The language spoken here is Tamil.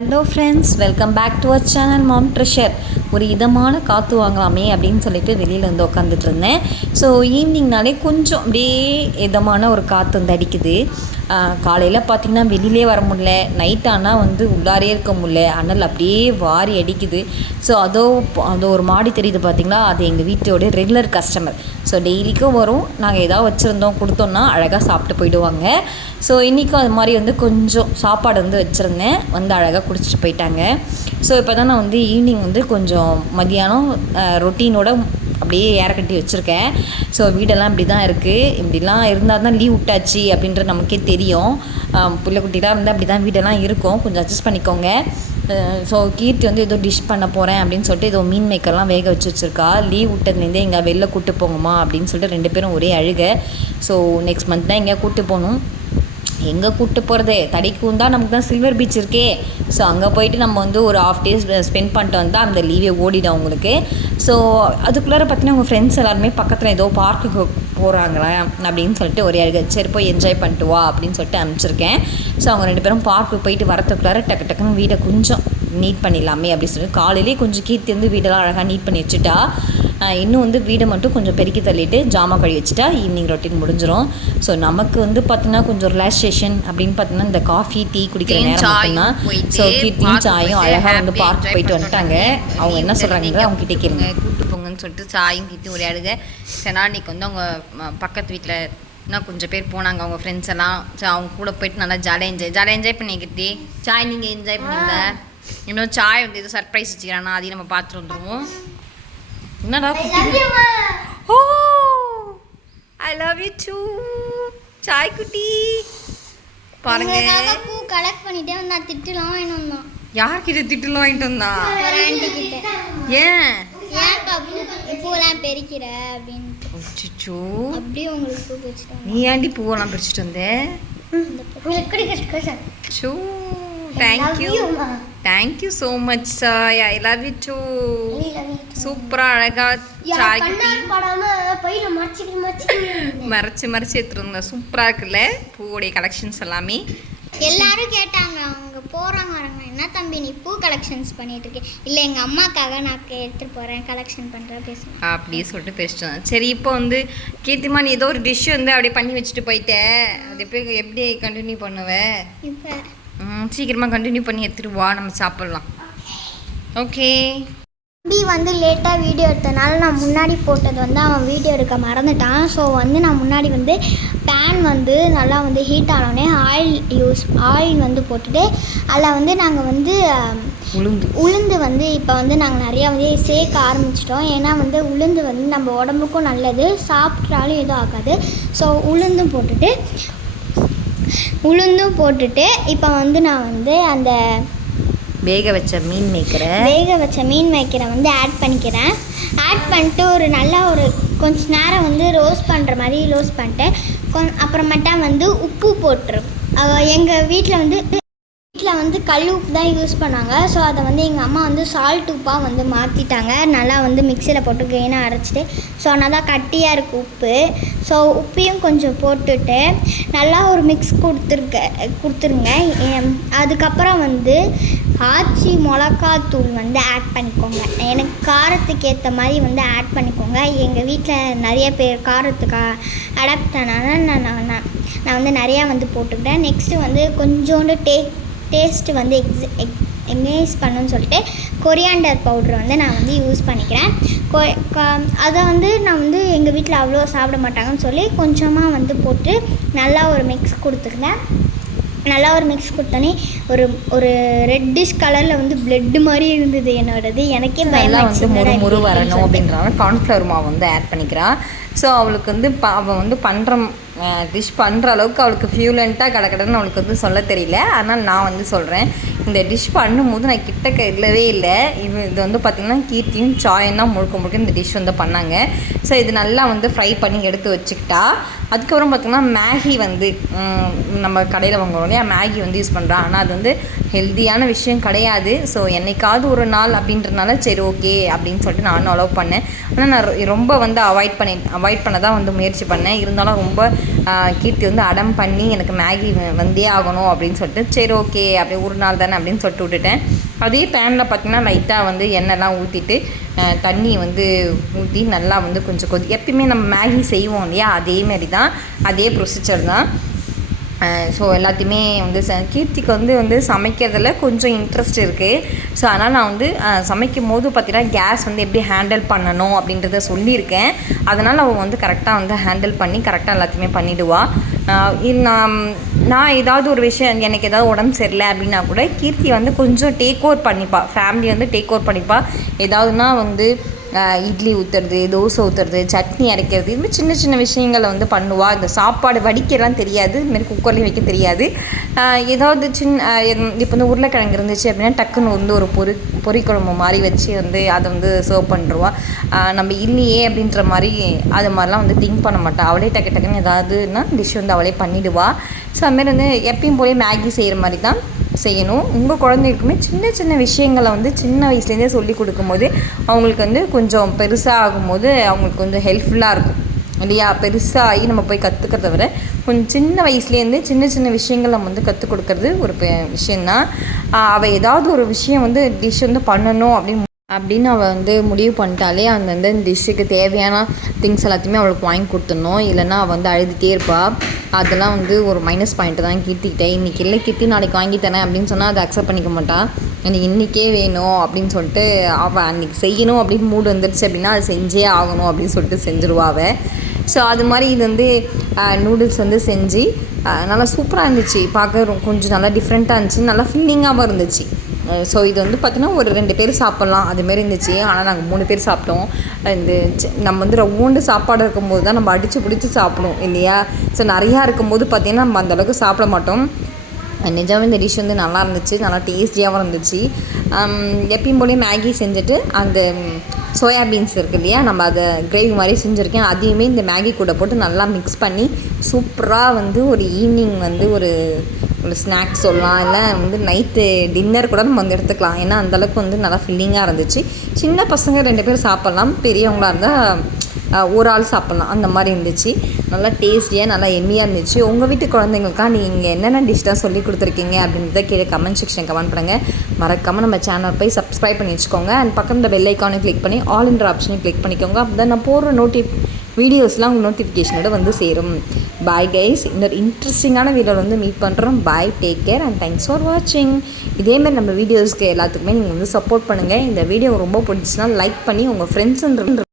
Hello friends, welcome back to our channel Mom Treasure. ஒரு இதமான காற்று வாங்கலாமே அப்படின்னு சொல்லிட்டு வெளியில் வந்து உட்காந்துட்டு இருந்தேன். ஸோ ஈவினிங்னாலே கொஞ்சம் அப்படியே இதமான ஒரு காற்று வந்து அடிக்குது. காலையில் பார்த்திங்கன்னா வெளியிலே வர முடியல, நைட் ஆனால் வந்து உள்ளாரே இருக்க முடியல, அனல் அப்படியே வாரி அடிக்குது. ஸோ அது ஒரு மாடி தெரியுது பார்த்திங்களா, அது எங்கள் வீட்டோட ரெகுலர் கஸ்டமர். ஸோ டெய்லிக்கும் வரும், நாங்கள் ஏதாவது வச்சுருந்தோம் கொடுத்தோன்னா அழகாக சாப்பிட்டு போயிடுவாங்க. ஸோ இன்றைக்கும் அது மாதிரி வந்து கொஞ்சம் சாப்பாடு வந்து வச்சுருந்தேன், வந்து அழகாக குடிச்சிட்டு போயிட்டாங்க. ஸோ இப்போ தான் நான் வந்து ஈவினிங் வந்து கொஞ்சம் மதியானம் ரொட்டீனோட அப்படியே ஏற கட்டி வச்சுருக்கேன். ஸோ வீடெல்லாம் இப்படி தான் இருக்குது. இப்படிலாம் இருந்தால் தான் லீவ் விட்டாச்சு அப்படின்றது நமக்கே தெரியும். பிள்ளை குட்டிலாம் வந்து அப்படி தான் வீடெல்லாம் இருக்கும், கொஞ்சம் அட்ஜஸ்ட் பண்ணிக்கோங்க. ஸோ கீர்த்தி வந்து ஏதோ டிஷ் பண்ண போகிறேன் அப்படின்னு சொல்லிட்டு ஏதோ மீன் மேக்கர்லாம் வேக வச்சுருக்கா. லீவ் விட்டதுலேருந்தே எங்கே வெளில கூப்பிட்டு போங்கம்மா அப்படின்னு சொல்லிட்டு 2 பேரும் ஒரே அழுக. ஸோ நெக்ஸ்ட் மந்த் தான் எங்கேயா கூப்பிட்டு போகணும். எங்கே கூப்பிட்டு போகிறது, தடைக்கும் தான் நமக்கு தான் சில்வர் பீச் இருக்கே. ஸோ அங்கே போயிட்டு நம்ம வந்து ஒரு ½ டேஸ் ஸ்பெண்ட் பண்ணிட்டு வந்தால் அந்த லீவே ஓடிடும் அவங்களுக்கு. ஸோ அதுக்குள்ளார பார்த்தீங்கன்னா உங்கள் ஃப்ரெண்ட்ஸ் எல்லாருமே பக்கத்தில் ஏதோ பார்க்குக்கு போகிறாங்களா அப்படின்னு சொல்லிட்டு ஒரே அழுக. சரி போய் என்ஜாய் பண்ணிட்டு வா அப்படின்னு சொல்லிட்டு அனுப்பிச்சிருக்கேன். ஸோ அவங்க 2 பேரும் பார்க்குக்கு போயிட்டு வரத்துக்குள்ளார டக்குன்னு வீடை கொஞ்சம் நீட் பண்ணிடலாமே அப்படின்னு சொல்லிட்டு காலையிலே கொஞ்சம் கீர்த்தி வந்து வீடெல்லாம் அழகாக நீட் பண்ணி வச்சுட்டா. இன்னும் வந்து வீடை மட்டும் கொஞ்சம் பெருக்கி தள்ளிட்டு ஜாமான் கழுவி வச்சுட்டா ஈவினிங் ரொட்டீன் முடிஞ்சிடும். ஸோ நமக்கு வந்து பார்த்திங்கன்னா கொஞ்சம் ரிலாக்ஸேஷன் அப்படின்னு பார்த்தீங்கன்னா இந்த காஃபி டீ குடிக்கிற நேரம் மட்டும்தான். ஸோ கீர்த்தியும் சாயும் அழகாக வந்து பார்க் போயிட்டு வந்துட்டாங்க. அவங்க என்ன சொல்கிறாங்க அவங்க கிட்டே கேளுங்க. கூப்பிட்டு போங்கன்னு சொல்லிட்டு சாயும் கீர்த்தி ஒரே அழுக. சரி நாளைக்கு வந்து அவங்க பக்கத்து வீட்டில் இன்னும் கொஞ்சம் பேர் போனாங்க, அவங்க ஃப்ரெண்ட்ஸ் எல்லாம். ஸோ அவங்க கூட போயிட்டு நல்லா ஜாலியாக என்ஜாய் பண்ணி கீர்த்தி. சாய் நீங்கள் என்ஜாய் பண்ணீங்க. இன்னும் சாய் வந்து எதுவும் சர்ப்ரைஸ் வச்சுக்கிறானா, அதையும் நம்ம பார்த்துட்டு வந்துடுவோம். என்னடா oh I love you too Sai குட்டி. பாருங்க பூ கலெக்ட் பண்ணிட்டே வந்தா, திட்டுலாம் வாங்கிட்டு வந்தான். யார்கிட்ட திட்டுலாம் வாங்கிட்டு வந்தா? ஒரு ஆண்டி கிட்ட. ஏன் பூவெல்லாம் பெருக்கிற அப்படின்னு. அச்சச்சோ, அப்படியே உங்களுக்கு பூ வச்சுட்டாங்க. நீ ஏன்டி பூவெல்லாம் பிரிச்சுட்டு வந்த? So thank you so much Sai. I love you too. சூப்பராக அழகாக சாய் குட்டி மறைச்சு எடுத்துருங்க. சூப்பராக இருக்குல்ல பூவோடைய கலெக்ஷன்ஸ் எல்லாமே. எல்லாரும் கேட்டாங்க, அவங்க போகிறாங்க வராங்க, என்ன தம்பி நீ பூ கலெக்ஷன்ஸ் பண்ணிட்டு இருக்கேன். இல்லை எங்கள் அம்மாக்காக நான் எடுத்துகிட்டு போகிறேன், கலெக்ஷன் பண்ணுறேன் பேசுகிறேன் அப்படியே சொல்லிட்டு பேசிட்டு வந்தேன். சரி இப்போ வந்து கீர்த்திமா நீ ஏதோ ஒரு டிஷ் வந்து அப்படியே பண்ணி வச்சுட்டு போயிட்டேன், அது எப்படி கண்டினியூ பண்ணுவேன்? இப்போ சீக்கிரமாக கண்டினியூ பண்ணி எடுத்துகிட்டு வா, நம்ம சாப்பிட்லாம். ஓகே. தம்பி வந்து லேட்டாக வீடியோ எடுத்தனால நான் முன்னாடி போட்டது வந்து அவன் வீடியோ எடுக்க மறந்துட்டான். ஸோ வந்து நான் முன்னாடி வந்து பேன் வந்து நல்லா வந்து ஹீட் ஆனோடனே ஆயில் வந்து போட்டுட்டு அதில் வந்து நாங்கள் வந்து உளுந்து வந்து இப்போ வந்து நாங்கள் நிறையா வந்து சேர்க்க ஆரம்பிச்சிட்டோம். ஏன்னா வந்து உளுந்து வந்து நம்ம உடம்புக்கும் நல்லது, சாப்பிட்றாலும் எதுவும் ஆகாது. ஸோ உளுந்தும் போட்டுட்டு இப்போ வந்து நான் வந்து அந்த வேக வச்ச மீன் மேக்கரை வந்து ஆட் பண்ணிட்டு ஒரு நல்லா ஒரு கொஞ்ச நேரம் வந்து ரோஸ்ட் பண்ணுற மாதிரி ரோஸ்ட் பண்ணிட்டு அப்புறமேட்டா வந்து உப்பு போட்டுரும். எங்கள் வீட்டில் வந்து கல் உப்பு தான் யூஸ் பண்ணாங்க. ஸோ அதை வந்து எங்கள் அம்மா வந்து சால்ட் உப்பாக வந்து மாற்றிட்டாங்க. நல்லா வந்து மிக்சியில் போட்டு கெயினாக அரைச்சிட்டு, ஸோ ஆனால் தான் கட்டியாக இருக்குது உப்பு. ஸோ உப்பையும் கொஞ்சம் போட்டுட்டு நல்லா ஒரு மிக்ஸ் கொடுத்துருங்க. அதுக்கப்புறம் வந்து ஆச்சி மிளகாத்தூள் வந்து ஆட் பண்ணிக்கோங்க. எனக்கு காரத்துக்கு ஏற்ற மாதிரி வந்து ஆட் பண்ணிக்கோங்க. எங்கள் வீட்டில் நிறைய பேர் காரத்துக்கு அடாப்ட் ஆனால நான் வந்து நிறையா வந்து போட்டுக்கிட்டேன். நெக்ஸ்ட்டு வந்து கொஞ்சோண்டு டேஸ்ட்டு வந்து என்ஹான்ஸ் பண்ணணும்னு சொல்லிட்டு கொரியாண்டர் பவுட்ரு வந்து நான் வந்து யூஸ் பண்ணிக்கிறேன். அதை வந்து நான் வந்து எங்கள் வீட்டில் அவ்வளோ சாப்பிட மாட்டாங்கன்னு சொல்லி கொஞ்சமாக வந்து போட்டு நல்லா ஒரு மிக்ஸ் கொடுத்துருந்தேன். நல்லா ஒரு மிக்ஸ் கொடுத்தோன்னே ஒரு ரெட்டிஷ் கலரில் வந்து பிளட்டு மாதிரி இருந்தது என்னோடது. எனக்கே பயமாக வந்து முறு வரணும் அப்படின்றாங்க. கார்ன்ஃப்ளவர் மாவு வந்து ஆட் பண்ணிக்கிறான். ஸோ அவளுக்கு வந்து அவள் வந்து டிஷ் பண்ணுற அளவுக்கு அவளுக்கு ஃபியூலண்ட்டாக கடன்னு அவளுக்கு வந்து சொல்ல தெரியல. அதனால் நான் வந்து சொல்கிறேன், இந்த டிஷ் பண்ணும்போது நான் கிட்டக்க இல்லவே இல்லை. இது வந்து பார்த்திங்கன்னா கீர்த்தியும் சாயும் தான் முழுக்க இந்த டிஷ் வந்து பண்ணாங்க. ஸோ இது நல்லா வந்து ஃப்ரை பண்ணி எடுத்து வச்சுக்கிட்டா. அதுக்கப்புறம் பார்த்திங்கன்னா மேகி வந்து நம்ம கடையில் வாங்குவோம் இல்லையா, மேகி வந்து யூஸ் பண்ணுறான். ஆனால் அது வந்து ஹெல்த்தியான விஷயம் கிடையாது. ஸோ என்னைக்காவது ஒரு நாள் அப்படின்றனால சரி ஓகே அப்படின்னு சொல்லிட்டு நானும் அலோவ் பண்ணேன். ஆனால் நான் ரொம்ப வந்து அவாய்ட் பண்ண தான் வந்து முயற்சி பண்ணேன். இருந்தாலும் ரொம்ப கீர்த்தி வந்து அடம் பண்ணி எனக்கு மேகி வந்தே ஆகணும் அப்படின்னு சொல்லிட்டு சரி ஓகே அப்படியே ஒரு நாள் தானே அப்படின்னு சொல்லிட்டு விட்டுட்டேன். அதே பேனில் பார்த்திங்கன்னா லைட்டாக வந்து எண்ணெய்லாம் ஊற்றிட்டு தண்ணி வந்து ஊற்றி நல்லா வந்து கொஞ்சம் எப்பயுமே நம்ம மேகி செய்வோம் இல்லையா, அதேமாரி தான், அதே ப்ரொசீஜர் தான். ஸோ எல்லாத்தையுமே வந்து கீர்த்திக்கு வந்து சமைக்கிறதுல கொஞ்சம் இன்ட்ரெஸ்ட் இருக்குது. ஸோ அதனால் நான் வந்து சமைக்கும் போது பார்த்திங்கன்னா கேஸ் வந்து எப்படி ஹேண்டில் பண்ணணும் அப்படின்றத சொல்லியிருக்கேன். அதனால் அவள் வந்து கரெக்டாக வந்து ஹேண்டில் பண்ணி கரெக்டாக எல்லாத்தையுமே பண்ணிவிடுவாள். நான் ஏதாவது ஒரு விஷயம் எனக்கு ஏதாவது உடம்பு சரியில்லை அப்படின்னா கூட கீர்த்தி வந்து கொஞ்சம் டேக் ஓவர் பண்ணிப்பாள், ஃபேமிலி வந்து டேக் ஓவர் பண்ணிப்பாள். ஏதாவதுனா வந்து இட்லி ஊற்றுறது, தோசை ஊற்றுறது, சட்னி அரைக்கிறது, இதுமாதிரி சின்ன சின்ன விஷயங்களை வந்து பண்ணுவாள். இந்த சாப்பாடு வடிக்கலாம் தெரியாது, இதுமாரி குக்கர்லேயும் வைக்க தெரியாது. ஏதாவது இப்போ வந்து உருளைக்கிழங்கு இருந்துச்சு அப்படின்னா டக்குன்னு வந்து ஒரு பொரிக்குழம்பு மாதிரி வச்சு வந்து அதை வந்து சர்வ் பண்ணுருவாள். நம்ம இல்லையே அப்படின்ற மாதிரி அது மாதிரிலாம் வந்து திங்க் பண்ண மாட்டாள். அவளே டக்குன்னு ஏதாவதுன்னா டிஷ் வந்து அவளே பண்ணிவிடுவாள். ஸோ அதுமாரி வந்து எப்பயும் போய் மேகி செய்கிற மாதிரி தான் செய்யணும். உங்கள் குழந்தைக்குமே சின்ன சின்ன விஷயங்களை வந்து சின்ன வயசுலேருந்தே சொல்லி கொடுக்கும்போது அவங்களுக்கு வந்து கொஞ்சம் பெருசாக ஆகும்போது அவங்களுக்கு கொஞ்சம் ஹெல்ப்ஃபுல்லாக இருக்கும் இல்லையா. பெருசாகி நம்ம போய் கற்றுக்கிறத விட கொஞ்சம் சின்ன வயசுலேருந்து சின்ன சின்ன விஷயங்கள் நம்ம வந்து கற்றுக் கொடுக்கறது ஒரு விஷயந்தான். அவள் ஏதாவது ஒரு விஷயம் வந்து டிஷ் வந்து பண்ணணும் அப்படின்னு அவள் வந்து முடிவு பண்ணிட்டாலே அந்த டிஷ்ஷுக்கு தேவையான திங்ஸ் எல்லாத்தையுமே அவளுக்கு வாங்கி கொடுத்துடணும். இல்லைன்னா அவள் வந்து அழுதுகிட்டே இருப்பாள். அதெல்லாம் வந்து ஒரு மைனஸ் பாயிண்ட்டு தான் கீர்த்திக்கிட்டே. இன்றைக்கி இல்லை கீர்த்தி நாளைக்கு வாங்கி தரேன் அப்படின்னு சொன்னால் அதை அக்செப்ட் பண்ணிக்க மாட்டாள். எனக்கு இன்றைக்கே வேணும் அப்படின்னு சொல்லிட்டு அவள் அன்றைக்கி செய்யணும் அப்படின்னு மூடு வந்துடுச்சு அப்படின்னா அது செஞ்சே ஆகணும் அப்படின்னு சொல்லிட்டு செஞ்சுருவா அவள். ஸோ அது மாதிரி இது வந்து நூடுல்ஸ் வந்து செஞ்சு நல்லா சூப்பராக இருந்துச்சு. பார்க்க கொஞ்சம் நல்லா டிஃப்ரெண்ட்டாக இருந்துச்சு, நல்லா ஃபில்லிங்காகவும் இருந்துச்சு. ஸோ இது வந்து பார்த்திங்கன்னா ஒரு 2 பேர் சாப்பிட்லாம் அதுமாரி இருந்துச்சு. ஆனால் நாங்கள் 3 பேர் சாப்பிட்டோம். நம்ம வந்து ரவுண்டு சாப்பாடு இருக்கும்போது தான் நம்ம அடித்து பிடிச்சி சாப்பிடுவோம் இல்லையா. ஸோ நிறையா இருக்கும்போது பார்த்திங்கன்னா நம்ம அந்தளவுக்கு சாப்பிட மாட்டோம். நிஜமே இந்த டிஷ் வந்து நல்லா இருந்துச்சு, நல்லா டேஸ்டியாகவும் இருந்துச்சு. எப்பயும் போலேயே மேகி செஞ்சுட்டு அந்த சோயாபீன்ஸ் இருக்குது இல்லையா, நம்ம அதை கிரேவி மாதிரி செஞ்சுருக்கேன். அதையுமே இந்த மேகி கூட போட்டு நல்லா மிக்ஸ் பண்ணி சூப்பராக வந்து ஒரு ஈவினிங் வந்து ஒரு ஸ்நாக்ஸ் சொல்லலாம், இல்லை வந்து நைட்டு டின்னர் கூட நம்ம வந்து எடுத்துக்கலாம். ஏன்னா அந்தளவுக்கு வந்து நல்லா ஃபில்லிங்காக இருந்துச்சு. சின்ன பசங்க 2 பேர் சாப்பிட்லாம், பெரியவங்களாக இருந்தால் ஒரு ஆள் சாப்பிட்லாம், அந்த மாதிரி இருந்துச்சு. நல்லா டேஸ்டியாக நல்லா எம்மியாக இருந்துச்சு. உங்கள் வீட்டு குழந்தைங்களுக்காக நீங்கள் என்னென்ன டிஷ் தான் சொல்லி கொடுத்துருக்கீங்க அப்படின்றத கீழே கமெண்ட் செக்ஷன் கமெண்ட் பண்ணுங்கள். மறக்காமல் நம்ம சேனல் போய் சப்ஸ்கிரைப் பண்ணி வச்சுக்கோங்க. அண்ட் பக்கத்தில் பெல் ஐக்கானை கிளிக் பண்ணி ஆல் என்ற ஆப்ஷனை கிளிக் பண்ணிக்கோங்க. அப்போ தான் நான் போடுற வீடியோஸ்லாம் உங்களுக்கு நோட்டிஃபிகேஷனோட வந்து சேரும். பாய் கைஸ், இன்னொரு இன்ட்ரெஸ்டிங்கான வீடியோவில் வந்து மீட் பண்ணுறோம். Bye, take care and thanks for வாட்சிங். இதேமாதிரி நம்ம வீடியோஸ்க்கு எல்லாத்துக்குமே நீங்கள் வந்து சப்போர்ட் பண்ணுங்கள். இந்த வீடியோ ரொம்ப பிடிச்சிச்சுன்னா லைக் பண்ணி உங்கள் ஃப்ரெண்ட்ஸ்